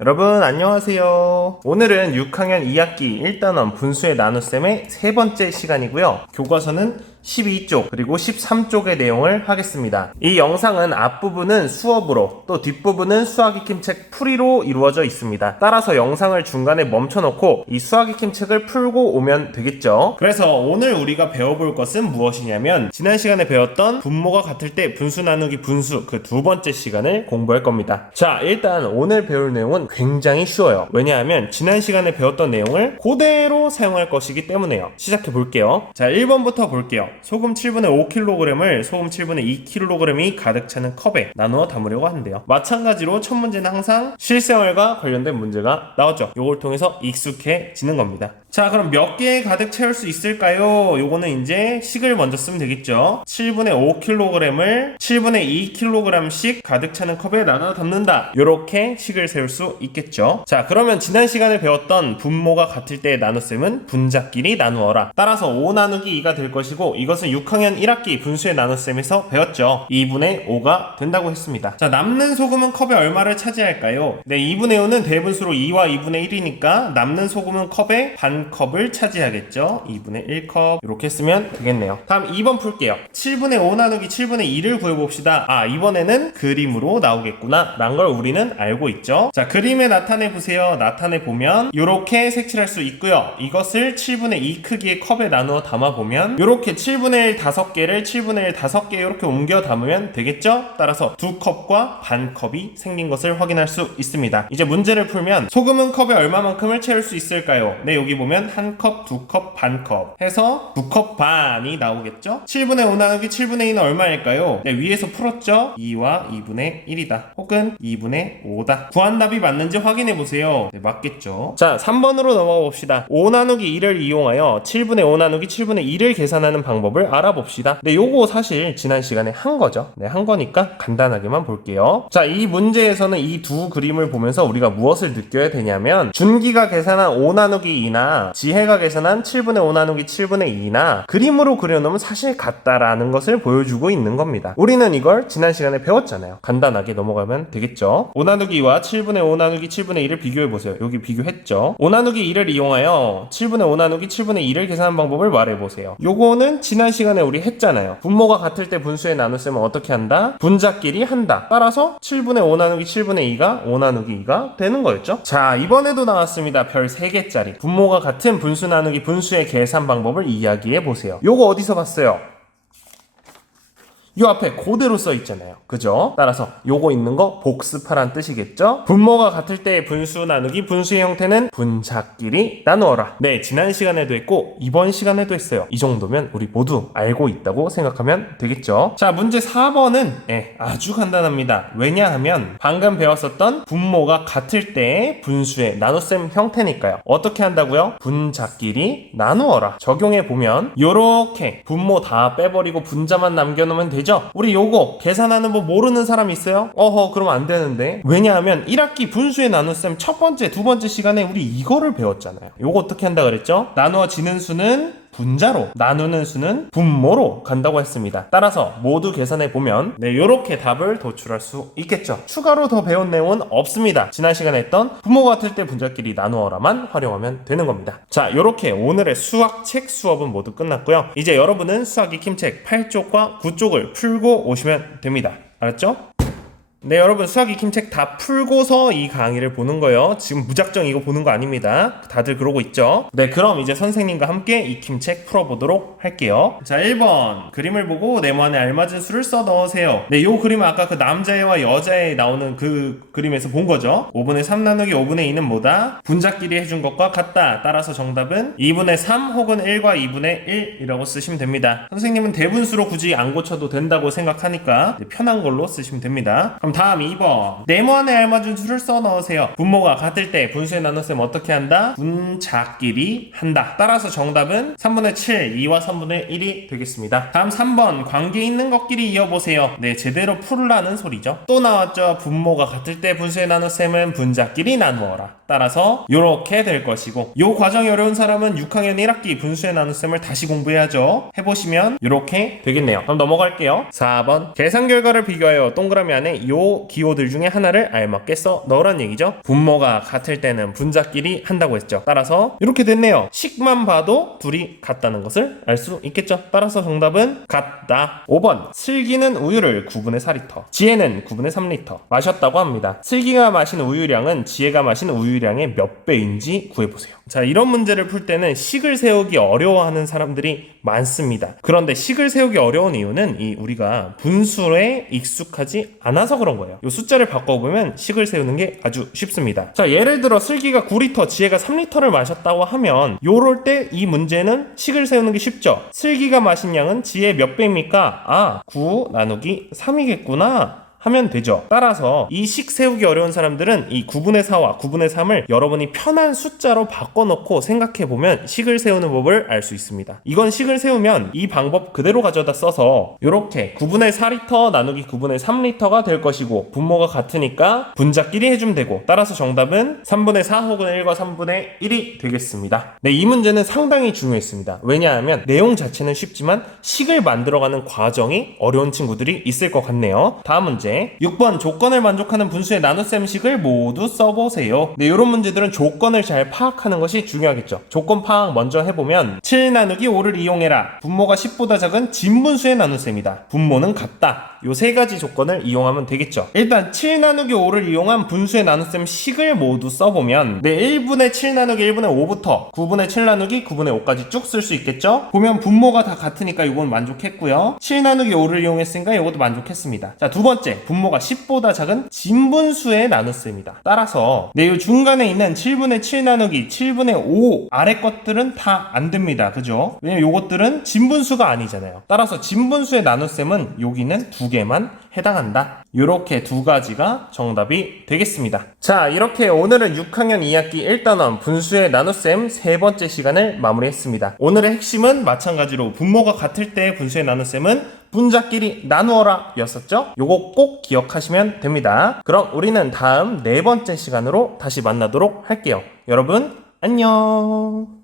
여러분 안녕하세요. 오늘은 6학년 2학기 1단원 분수의 나눗셈의 세 번째 시간이고요. 교과서는 12쪽 그리고 13쪽의 내용을 하겠습니다. 이 영상은 앞부분은 수업으로 또 뒷부분은 수학 익힘 책 풀이로 이루어져 있습니다. 따라서 영상을 중간에 멈춰놓고 이 수학 익힘 책을 풀고 오면 되겠죠. 그래서 오늘 우리가 배워볼 것은 무엇이냐면 지난 시간에 배웠던 분모가 같을 때 분수 나누기 분수 그 두 번째 시간을 공부할 겁니다. 자 일단 오늘 배울 내용은 굉장히 쉬워요. 왜냐하면 지난 시간에 배웠던 내용을 그대로 사용할 것이기 때문에요. 시작해 볼게요. 자 1번부터 볼게요. 소금 7분의 5kg을 소금 7분의 2kg이 가득 차는 컵에 나누어 담으려고 하는데요. 마찬가지로 첫 문제는 항상 실생활과 관련된 문제가 나오죠. 요걸 통해서 익숙해지는 겁니다. 자 그럼 몇 개 가득 채울 수 있을까요? 요거는 이제 식을 먼저 쓰면 되겠죠. 7분의 5kg을 7분의 2kg씩 가득 차는 컵에 나눠 담는다. 요렇게 식을 세울 수 있겠죠. 자 그러면 지난 시간에 배웠던 분모가 같을 때의 나눗셈은 분자끼리 나누어라. 따라서 5 나누기 2가 될 것이고 이것은 6학년 1학기 분수의 나눗셈에서 배웠죠. 2분의 5가 된다고 했습니다. 자 남는 소금은 컵에 얼마를 차지할까요? 네 2분의 5는 대분수로 2와 2분의 1이니까 남는 소금은 컵에 반 컵을 차지하겠죠. 2분의 1컵 이렇게 쓰면 되겠네요. 다음 2번 풀게요. 7분의 5 나누기 7분의 2를 구해봅시다. 아 이번에는 그림으로 나오겠구나 라는 걸 우리는 알고 있죠. 자 그림에 나타내 보세요. 나타내 보면 이렇게 색칠할 수 있고요. 이것을 7분의 2 크기의 컵에 나누어 담아 보면 이렇게 7분의 1 5개를 7분의 1 5개 이렇게 옮겨 담으면 되겠죠. 따라서 두 컵과 반 컵이 생긴 것을 확인할 수 있습니다. 이제 문제를 풀면 소금은 컵에 얼마만큼을 채울 수 있을까요? 네 여기 보면 한 컵, 두 컵, 반 컵 해서 두 컵 반이 나오겠죠? 7분의 5 나누기 7분의 2는 얼마일까요? 네, 위에서 풀었죠? 2와 2분의 1이다. 혹은 2분의 5다. 구한 답이 맞는지 확인해 보세요. 네, 맞겠죠? 자, 3번으로 넘어가 봅시다. 5 나누기 2를 이용하여 7분의 5 나누기 7분의 2를 계산하는 방법을 알아봅시다. 네, 요거 사실 지난 시간에 한 거죠. 네, 한 거니까 간단하게만 볼게요. 자, 이 문제에서는 이 두 그림을 보면서 우리가 무엇을 느껴야 되냐면 준기가 계산한 5 나누기 2나 지혜가 계산한 7분의 5 나누기 7분의 2나 그림으로 그려놓으면 사실 같다라는 것을 보여주고 있는 겁니다. 우리는 이걸 지난 시간에 배웠잖아요. 간단하게 넘어가면 되겠죠. 5 나누기 2와 7분의 5 나누기 7분의 2를 비교해 보세요. 여기 비교했죠. 5 나누기 2를 이용하여 7분의 5 나누기 7분의 2를 계산한 방법을 말해 보세요. 요거는 지난 시간에 우리 했잖아요. 분모가 같을 때 분수의 나눗셈은 어떻게 한다? 분자끼리 한다. 따라서 7분의 5 나누기 7분의 2가 5 나누기 2가 되는 거였죠. 자, 이번에도 나왔습니다. 별 3개짜리. 분모가 같은 분수 나누기 분수의 계산 방법을 이야기해 보세요. 요거 어디서 봤어요? 요 앞에 그대로 써 있잖아요. 그죠? 따라서 요거 있는 거 복습하란 뜻이겠죠? 분모가 같을 때의 분수 나누기 분수의 형태는 분자끼리 나누어라. 네, 지난 시간에도 했고 이번 시간에도 했어요. 이 정도면 우리 모두 알고 있다고 생각하면 되겠죠? 자, 문제 4번은 예, 아주 간단합니다. 왜냐하면 방금 배웠었던 분모가 같을 때의 분수의 나눗셈 형태니까요. 어떻게 한다고요? 분자끼리 나누어라. 적용해 보면 요렇게 분모 다 빼버리고 분자만 남겨놓으면 되죠? 우리 요거 계산하는 법 모르는 사람 있어요? 어허 그럼 안 되는데 왜냐하면 1학기 분수의 나눗셈 첫 번째 두 번째 시간에 우리 이거를 배웠잖아요 요거 어떻게 한다 그랬죠? 나누어지는 수는 분자로 나누는 수는 분모로 간다고 했습니다. 따라서 모두 계산해 보면 네 요렇게 답을 도출할 수 있겠죠. 추가로 더 배운 내용은 없습니다. 지난 시간에 했던 분모 같을 때 분자끼리 나누어라만 활용하면 되는 겁니다. 자 요렇게 오늘의 수학 책 수업은 모두 끝났고요. 이제 여러분은 수학 익힘책 8쪽과 9쪽을 풀고 오시면 됩니다. 알았죠? 네, 여러분 수학 익힘책 다 풀고서 이 강의를 보는 거예요. 지금 무작정 이거 보는 거 아닙니다. 다들 그러고 있죠? 네, 그럼 이제 선생님과 함께 익힘책 풀어보도록 할게요. 자, 1번 그림을 보고 네모 안에 알맞은 수를 써 넣으세요. 네, 요 그림은 아까 그 남자애와 여자애 나오는 그 그림에서 본 거죠. 5분의 3 나누기 5분의 2는 뭐다? 분자끼리 해준 것과 같다. 따라서 정답은 2분의 3 혹은 1과 2분의 1이라고 쓰시면 됩니다. 선생님은 대분수로 굳이 안 고쳐도 된다고 생각하니까 이제 편한 걸로 쓰시면 됩니다. 그럼 다음 2번 네모안에 알맞은 수를 써 넣으세요. 분모가 같을 때 분수의 나눗셈 어떻게 한다? 분자끼리 한다. 따라서 정답은 3분의 7, 2와 3분의 1이 되겠습니다. 다음 3번 관계 있는 것끼리 이어보세요. 네, 제대로 풀라는 소리죠. 또 나왔죠. 분모가 같을 때 분수의 나눗셈은 분자끼리 나누어라. 따라서 이렇게 될 것이고 이 과정이 어려운 사람은 6학년 1학기 분수의 나눗셈을 다시 공부해야죠. 해보시면 이렇게 되겠네요. 그럼 넘어갈게요. 4번 계산 결과를 비교하여 동그라미 안에 이 기호들 중에 하나를 알맞게 써 넣으란 얘기죠. 분모가 같을 때는 분자끼리 한다고 했죠. 따라서 이렇게 됐네요. 식만 봐도 둘이 같다는 것을 알 수 있겠죠. 따라서 정답은 같다. 5번 슬기는 우유를 9분의 4리터, 지혜는 9분의 3리터 마셨다고 합니다. 슬기가 마신 우유량은 지혜가 마신 우유 량의 몇 배인지 구해보세요. 자, 이런 문제를 풀 때는 식을 세우기 어려워하는 사람들이 많습니다. 그런데 식을 세우기 어려운 이유는 이 우리가 분수에 익숙하지 않아서 그런 거예요. 이 숫자를 바꿔보면 식을 세우는 게 아주 쉽습니다. 자, 예를 들어 슬기가 9리터, 지혜가 3리터를 마셨다고 하면 요럴 때 이 문제는 식을 세우는 게 쉽죠. 슬기가 마신 양은 지혜 몇 배입니까? 아, 9 나누기 3이겠구나. 하면 되죠. 따라서 이 식 세우기 어려운 사람들은 이 9분의 4와 9분의 3을 여러분이 편한 숫자로 바꿔놓고 생각해보면 식을 세우는 법을 알 수 있습니다. 이건 식을 세우면 이 방법 그대로 가져다 써서 이렇게 9분의 4리터 나누기 9분의 3리터가 될 것이고 분모가 같으니까 분자끼리 해주면 되고 따라서 정답은 3분의 4 혹은 1과 3분의 1이 되겠습니다. 네, 이 문제는 상당히 중요했습니다. 왜냐하면 내용 자체는 쉽지만 식을 만들어가는 과정이 어려운 친구들이 있을 것 같네요. 다음 문제 6번 조건을 만족하는 분수의 나눗셈식을 모두 써보세요. 네, 이런 문제들은 조건을 잘 파악하는 것이 중요하겠죠. 조건 파악 먼저 해보면 7 나누기 5를 이용해라. 분모가 10보다 작은 진분수의 나눗셈이다. 분모는 같다. 요 세 가지 조건을 이용하면 되겠죠. 일단 7 나누기 5를 이용한 분수의 나눗셈 식을 모두 써보면 네 1분의 7 나누기 1분의 5부터 9분의 7 나누기 9분의 5까지 쭉 쓸 수 있겠죠. 보면 분모가 다 같으니까 이건 만족했고요. 7 나누기 5를 이용했으니까 이것도 만족했습니다. 자 두 번째 분모가 10보다 작은 진분수의 나눗셈이다. 따라서 네, 이 중간에 있는 7분의 7 나누기 7분의 5 아래 것들은 다 안 됩니다. 그죠? 왜냐면 요것들은 진분수가 아니잖아요. 따라서 진분수의 나눗셈은 여기는 두 개만 해당한다. 이렇게 두 가지가 정답이 되겠습니다. 자, 이렇게 오늘은 6학년 2학기 1단원 분수의 나눗셈 세 번째 시간을 마무리했습니다. 오늘의 핵심은 마찬가지로 분모가 같을 때 분수의 나눗셈은 분자끼리 나누어라 였었죠? 요거 꼭 기억하시면 됩니다. 그럼 우리는 다음 네 번째 시간으로 다시 만나도록 할게요. 여러분, 안녕!